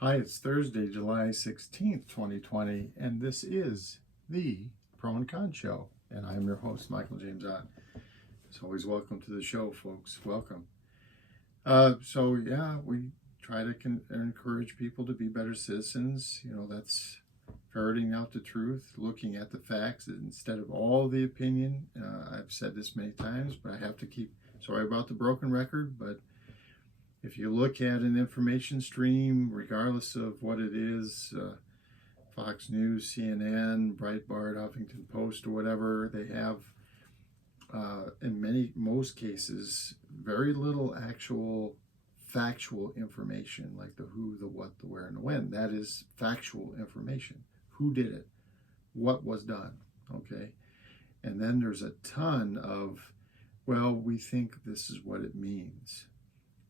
Hi, it's Thursday, July 16th, 2020, and this is the Pro and Con Show. And I'm your host, Michael James Ott. As always, welcome to the show, folks. Welcome. We try to encourage people to be better citizens. That's ferreting out the truth, looking at the facts instead of all the opinion. I've said this many times, but I have to keep, sorry about the broken record, but if you look at an information stream, regardless of what it is, Fox News, CNN, Breitbart, Huffington Post, or whatever, they have, in most cases, very little actual factual information, like the who, the what, the where, and the when. That is factual information. Who did it? What was done? Okay? And then there's a ton of, well, we think this is what it means.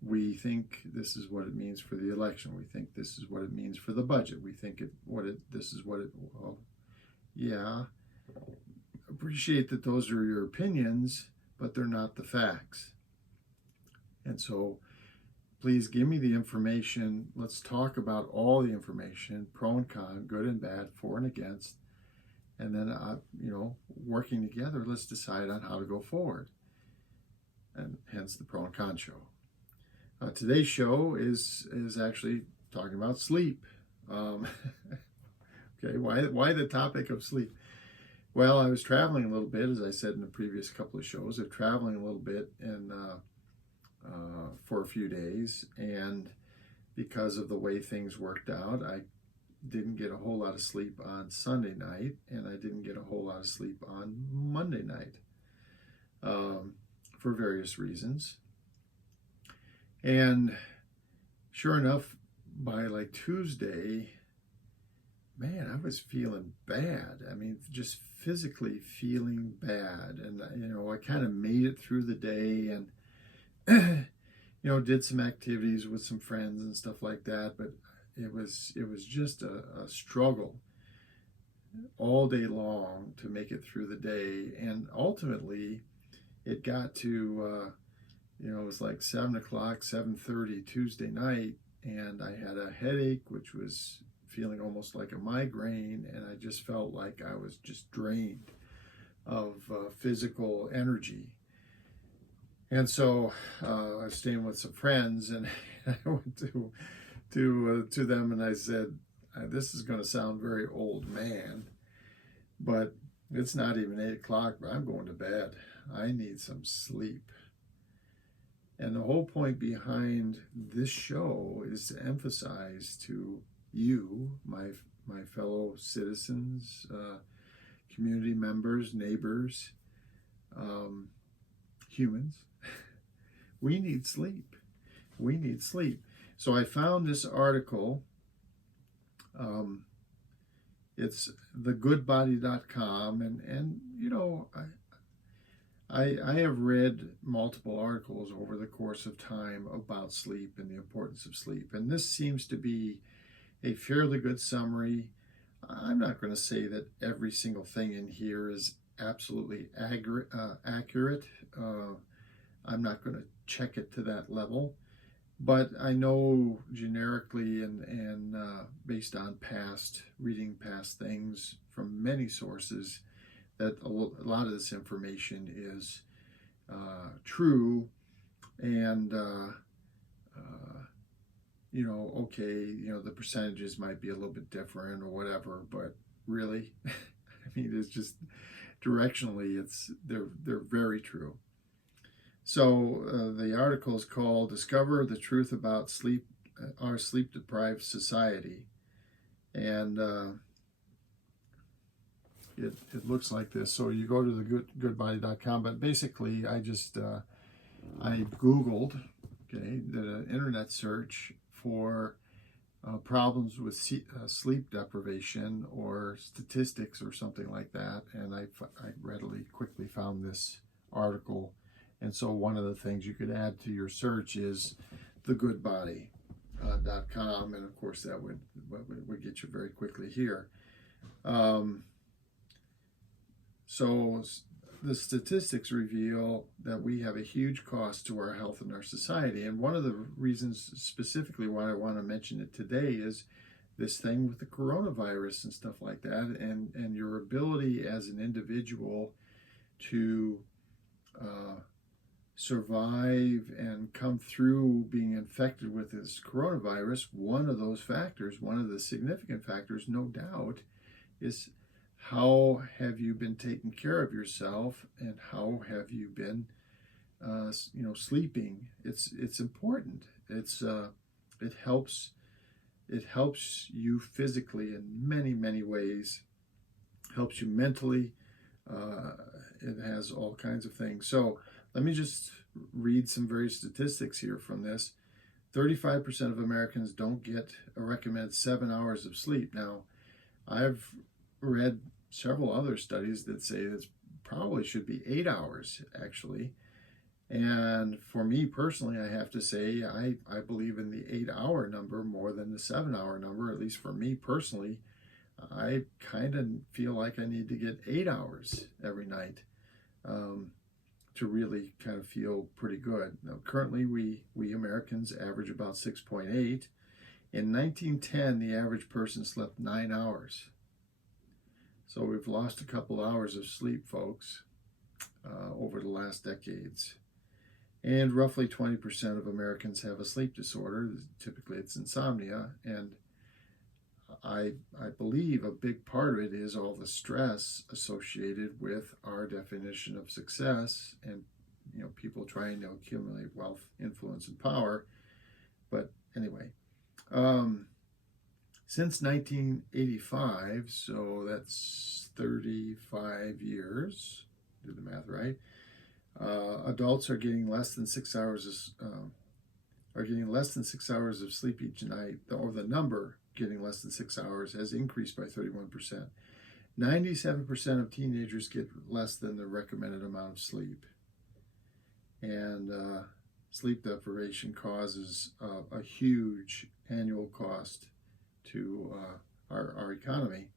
We think this is what it means for the election. We think this is what it means for the budget. We think well, yeah, appreciate that those are your opinions, but they're not the facts. And so please give me the information. Let's talk about all the information, pro and con, good and bad, for and against. And then, working together, let's decide on how to go forward. And hence the Pro and Con Show. Today's show is actually talking about sleep. Okay, why the topic of sleep? Well, I was traveling a little bit, as I said in the previous couple of shows. I'm traveling a little bit for a few days, and because of the way things worked out, I didn't get a whole lot of sleep on Sunday night, and I didn't get a whole lot of sleep on Monday night for various reasons. And sure enough, by like Tuesday, man, I was feeling bad. I mean, just physically feeling bad. And, I kind of made it through the day and, did some activities with some friends and stuff like that. But it was just a struggle all day long to make it through the day. And ultimately, it got to... it was like 7 o'clock, 7:30 Tuesday night, and I had a headache, which was feeling almost like a migraine, and I just felt like I was just drained of physical energy. And so I was staying with some friends, and I went to them, and I said, "This is going to sound very old man, but it's not even 8 o'clock, but I'm going to bed. I need some sleep." And the whole point behind this show is to emphasize to you, my fellow citizens, community members, neighbors, humans, we need sleep. We need sleep. So I found this article. It's thegoodbody.com, and I have read multiple articles over the course of time about sleep and the importance of sleep, and this seems to be a fairly good summary. I'm not going to say that every single thing in here is absolutely accurate. I'm not going to check it to that level, but I know generically and based on reading past things from many sources, that a lot of this information is true, and the percentages might be a little bit different or whatever, but really, I mean, it's just directionally, they're very true. So the article is called "Discover the Truth About Sleep, Our Sleep-Deprived Society," and it looks like this. So you go to the goodbody.com, but basically I Googled, did an internet search for problems with sleep deprivation or statistics or something like that, and I quickly found this article. And so one of the things you could add to your search is thegoodbody.com, and of course that would get you very quickly here. So the statistics reveal that we have a huge cost to our health and our society. And one of the reasons specifically why I want to mention it today is this thing with the coronavirus and stuff like that, and your ability as an individual to survive and come through being infected with this coronavirus. One of those factors, one of the significant factors, no doubt, is how have you been taking care of yourself, and how have you been, sleeping? It's important. It helps. It helps you physically in many ways. Helps you mentally. It has all kinds of things. So let me just read some various statistics here from this. 35% of Americans don't get a recommended 7 hours of sleep. Now, I've read several other studies that say this probably should be 8 hours, actually. And for me personally, I have to say I believe in the 8-hour number more than the 7-hour number, at least for me personally. I kind of feel like I need to get 8 hours every night to really kind of feel pretty good. Now, currently, we Americans average about 6.8. In 1910, the average person slept 9 hours. So we've lost a couple hours of sleep, folks, over the last decades. And roughly 20% of Americans have a sleep disorder. Typically, it's insomnia. And I believe a big part of it is all the stress associated with our definition of success, and people trying to accumulate wealth, influence, and power. But anyway, since 1985, so that's 35 years. Do the math right. Adults are getting less than 6 hours of sleep each night, or the number getting less than 6 hours has increased by 31%. 97% of teenagers get less than the recommended amount of sleep. And sleep deprivation causes a huge annual cost to our economy.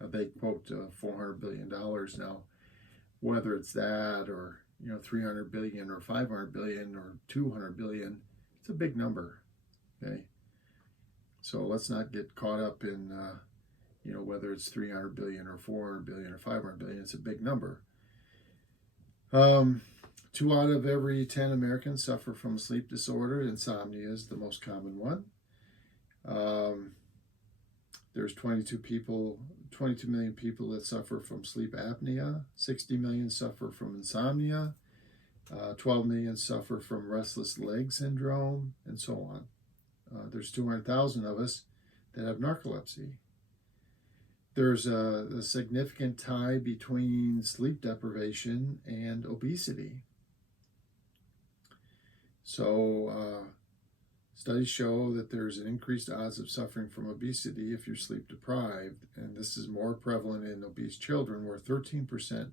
They quote $400 billion now. Whether it's that or 300 billion or 500 billion or 200 billion, it's a big number. Okay. So let's not get caught up in, whether it's 300 billion or 400 billion or 500 billion. It's a big number. 2 out of every 10 Americans suffer from a sleep disorder. Insomnia is the most common one. There's 22 million people that suffer from sleep apnea. 60 million suffer from insomnia. 12 million suffer from restless leg syndrome, and so on. There's 200,000 of us that have narcolepsy. There's a significant tie between sleep deprivation and obesity. So studies show that there's an increased odds of suffering from obesity if you're sleep deprived, and this is more prevalent in obese children, where 13%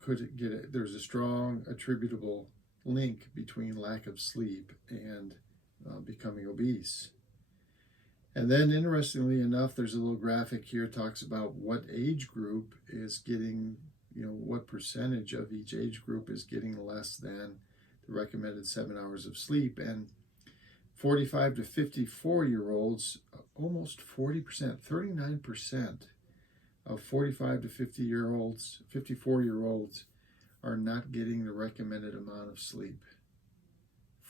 could get it. There's a strong attributable link between lack of sleep and becoming obese. And then, interestingly enough, there's a little graphic here that talks about what age group is getting, what percentage of each age group is getting less than the recommended 7 hours of sleep. And 45 to 54-year-olds, almost 40%, 39% of 45 to 54-year-olds are not getting the recommended amount of sleep.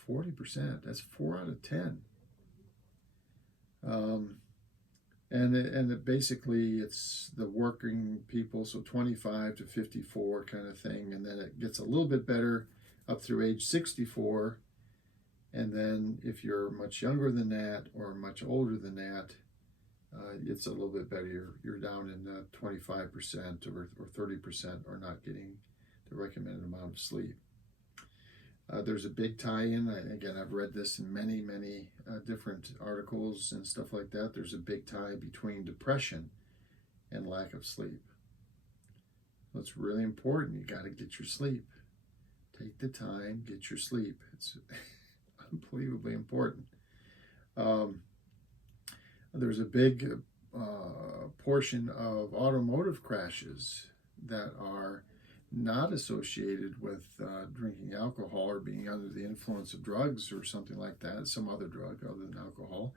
40%, that's 4 out of 10. And basically it's the working people, so 25 to 54 kind of thing, and then it gets a little bit better up through age 64, and then if you're much younger than that or much older than that, it's a little bit better. You're down in 25% or 30% are not getting the recommended amount of sleep. There's a big tie-in. Again, I've read this in many different articles and stuff like that. There's a big tie between depression and lack of sleep. So it's really important. You got to get your sleep. Take the time, get your sleep. It's unbelievably important. There's a big portion of automotive crashes that are not associated with drinking alcohol or being under the influence of drugs or something like that, some other drug other than alcohol.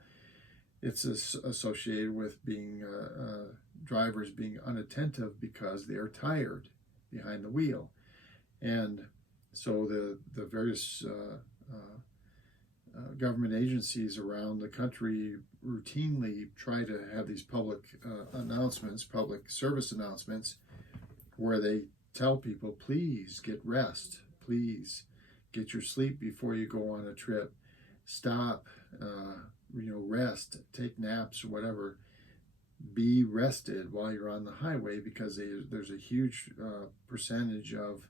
It's associated with being drivers being unattentive because they are tired behind the wheel. And so the various government agencies around the country routinely try to have these public announcements, public service announcements, where they tell people, please get rest, please get your sleep before you go on a trip, stop, rest, take naps or whatever, be rested while you're on the highway, because there's a huge percentage of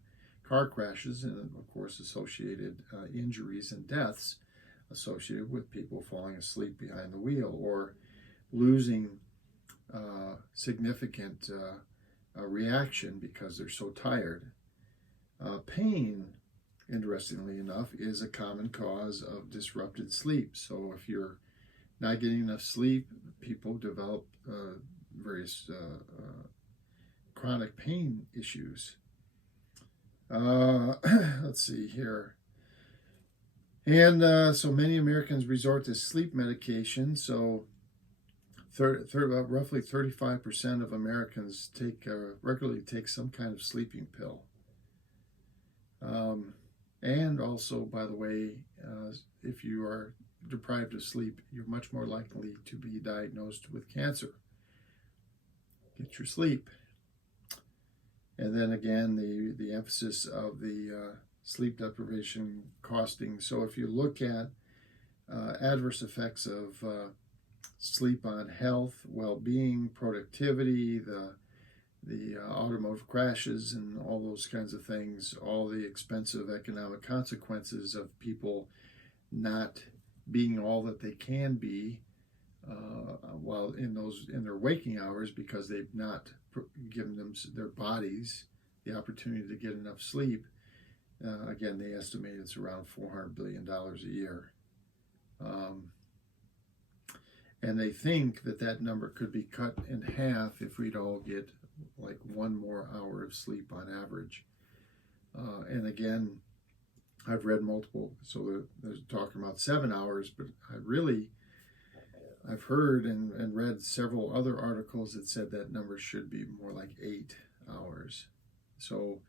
car crashes and of course associated injuries and deaths associated with people falling asleep behind the wheel or losing significant reaction because they're so tired. Pain, interestingly enough, is a common cause of disrupted sleep. So if you're not getting enough sleep, people develop various chronic pain issues. Let's see here. And so many Americans resort to sleep medication. So roughly 35% of Americans regularly take some kind of sleeping pill. And also, by the way, if you are deprived of sleep, you're much more likely to be diagnosed with cancer. Get your sleep. And then again, the emphasis of the sleep deprivation costing. So if you look at adverse effects of sleep on health, well-being, productivity, the automotive crashes and all those kinds of things, all the expensive economic consequences of people not being all that they can be while in their waking hours, because they've not given their bodies the opportunity to get enough sleep. Again, they estimate it's around $400 billion a year. And they think that number could be cut in half if we'd all get like 1 more hour of sleep on average. And again, I've read multiple, so they're talking about 7 hours, but I've heard and read several other articles that said that number should be more like 8 hours. So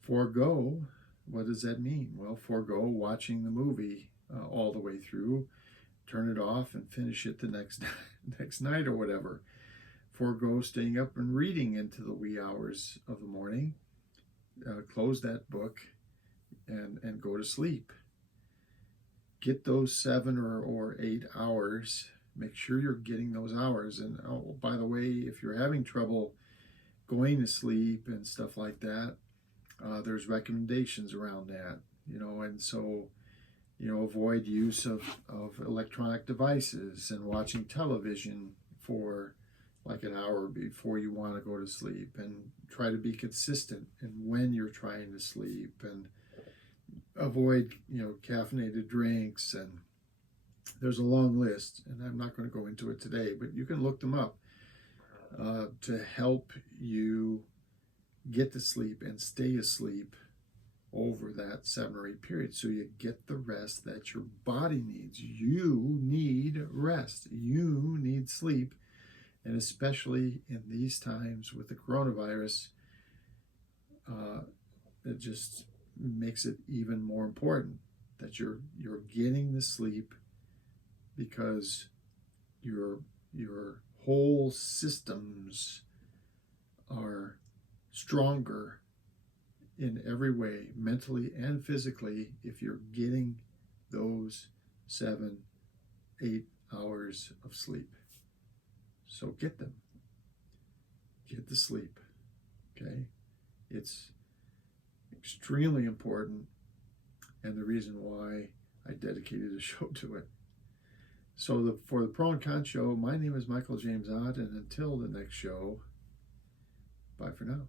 forego, what does that mean? Well, forego watching the movie all the way through, turn it off and finish it the next night or whatever. Forego staying up and reading into the wee hours of the morning. Close that book and go to sleep. Get those 7 or 8 hours. Make sure you're getting those hours. And oh, by the way, if you're having trouble going to sleep and stuff like that, there's recommendations around that, and so, avoid use of electronic devices and watching television for like an hour before you want to go to sleep, and try to be consistent in when you're trying to sleep, and avoid, caffeinated drinks. And there's a long list, and I'm not going to go into it today, but you can look them up to help you get to sleep and stay asleep over that 7 or 8 period, so you get the rest that your body needs. You need rest. You need sleep. And especially in these times with the coronavirus, it just makes it even more important that you're getting the sleep, because your whole systems are stronger in every way, mentally and physically, if you're getting those 7, 8 hours of sleep. So get them. Get the sleep. Okay? It's extremely important, and the reason why I dedicated a show to it. So for the Pro and Con Show, my name is Michael James Ott, and until the next show, bye for now.